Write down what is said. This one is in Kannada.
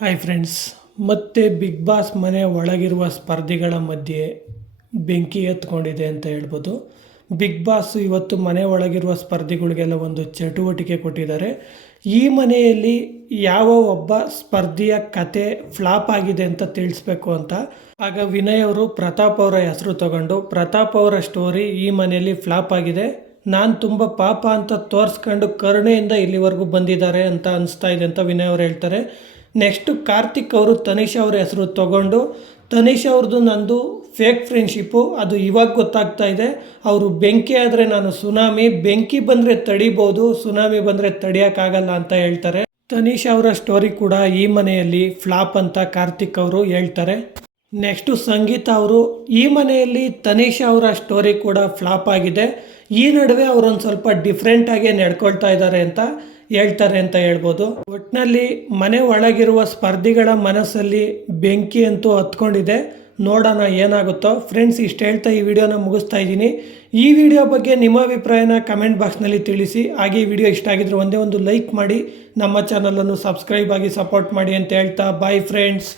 ಹಾಯ್ ಫ್ರೆಂಡ್ಸ್, ಮತ್ತೆ ಬಿಗ್ ಬಾಸ್ ಮನೆ ಒಳಗಿರುವ ಸ್ಪರ್ಧಿಗಳ ಮಧ್ಯೆ ಬೆಂಕಿ ಎತ್ಕೊಂಡಿದೆ ಅಂತ ಹೇಳ್ಬೋದು. ಬಿಗ್ ಬಾಸ್ ಇವತ್ತು ಮನೆ ಒಳಗಿರುವ ಸ್ಪರ್ಧಿಗಳಿಗೆಲ್ಲ ಒಂದು ಚಟುವಟಿಕೆ ಕೊಟ್ಟಿದ್ದಾರೆ. ಈ ಮನೆಯಲ್ಲಿ ಯಾವ ಒಬ್ಬ ಸ್ಪರ್ಧಿಯ ಕತೆ ಫ್ಲಾಪ್ ಆಗಿದೆ ಅಂತ ತಿಳಿಸ್ಬೇಕು ಅಂತ. ಆಗ ವಿನಯ್ ಅವರು ಪ್ರತಾಪ್ ಅವರ ಹೆಸರು ತಗೊಂಡು, ಪ್ರತಾಪ್ ಅವರ ಸ್ಟೋರಿ ಈ ಮನೆಯಲ್ಲಿ ಫ್ಲಾಪ್ ಆಗಿದೆ, ನಾನು ತುಂಬ ಪಾಪ ಅಂತ ತೋರಿಸ್ಕೊಂಡು ಕರುಣೆಯಿಂದ ಇಲ್ಲಿವರೆಗೂ ಬಂದಿದ್ದಾರೆ ಅಂತ ಅನಿಸ್ತಾ ಇದೆ ಅಂತ ವಿನಯ್ ಅವರು ಹೇಳ್ತಾರೆ. ನೆಕ್ಸ್ಟು ಕಾರ್ತಿಕ್ ಅವರು ತನಿಷಾ ಅವ್ರ ಹೆಸರು ತೊಗೊಂಡು, ತನಿಷಾ ಅವ್ರದ್ದು ನಂದು ಫೇಕ್ ಫ್ರೆಂಡ್ಶಿಪ್ಪು, ಅದು ಇವಾಗ ಗೊತ್ತಾಗ್ತಾ ಇದೆ, ಅವರು ಬೆಂಕಿ ಆದರೆ ನಾನು ಸುನಾಮಿ, ಬೆಂಕಿ ಬಂದರೆ ತಡಿಬೋದು, ಸುನಾಮಿ ಬಂದರೆ ತಡಿಯೋಕ್ಕಾಗಲ್ಲ ಅಂತ ಹೇಳ್ತಾರೆ. ತನಿಷಾ ಅವರ ಸ್ಟೋರಿ ಕೂಡ ಈ ಮನೆಯಲ್ಲಿ ಫ್ಲಾಪ್ ಅಂತ ಕಾರ್ತಿಕ್ ಅವರು ಹೇಳ್ತಾರೆ. ನೆಕ್ಸ್ಟು ಸಂಗೀತ ಅವರು, ಈ ಮನೆಯಲ್ಲಿ ತನಿಷಾ ಅವರ ಸ್ಟೋರಿ ಕೂಡ ಫ್ಲಾಪ್ ಆಗಿದೆ, ಈ ನಡುವೆ ಅವರೊಂದು ಸ್ವಲ್ಪ ಡಿಫ್ರೆಂಟಾಗಿ ನಡ್ಕೊಳ್ತಾ ಇದ್ದಾರೆ ಅಂತ ಹೇಳ್ತಾರೆ ಅಂತ ಹೇಳ್ಬೋದು. ಒಟ್ಟಿನಲ್ಲಿ ಮನೆ ಒಳಗಿರುವ ಸ್ಪರ್ಧಿಗಳ ಮನಸ್ಸಲ್ಲಿ ಬೆಂಕಿ ಅಂತೂ ಹತ್ಕೊಂಡಿದೆ. ನೋಡೋಣ ಏನಾಗುತ್ತೋ. ಫ್ರೆಂಡ್ಸ್, ಇಷ್ಟು ಹೇಳ್ತಾ ಈ ವಿಡಿಯೋನ ಮುಗಿಸ್ತಾ ಇದ್ದೀನಿ. ಈ ವಿಡಿಯೋ ಬಗ್ಗೆ ನಿಮ್ಮ ಅಭಿಪ್ರಾಯನ ಕಮೆಂಟ್ ಬಾಕ್ಸ್ನಲ್ಲಿ ತಿಳಿಸಿ. ಹಾಗೆ ಈ ವಿಡಿಯೋ ಇಷ್ಟ ಆಗಿದ್ರೆ ಒಂದೇ ಒಂದು ಲೈಕ್ ಮಾಡಿ, ನಮ್ಮ ಚಾನಲನ್ನು ಸಬ್ಸ್ಕ್ರೈಬ್ ಆಗಿ ಸಪೋರ್ಟ್ ಮಾಡಿ ಅಂತ ಹೇಳ್ತಾ ಬಾಯ್ ಫ್ರೆಂಡ್ಸ್.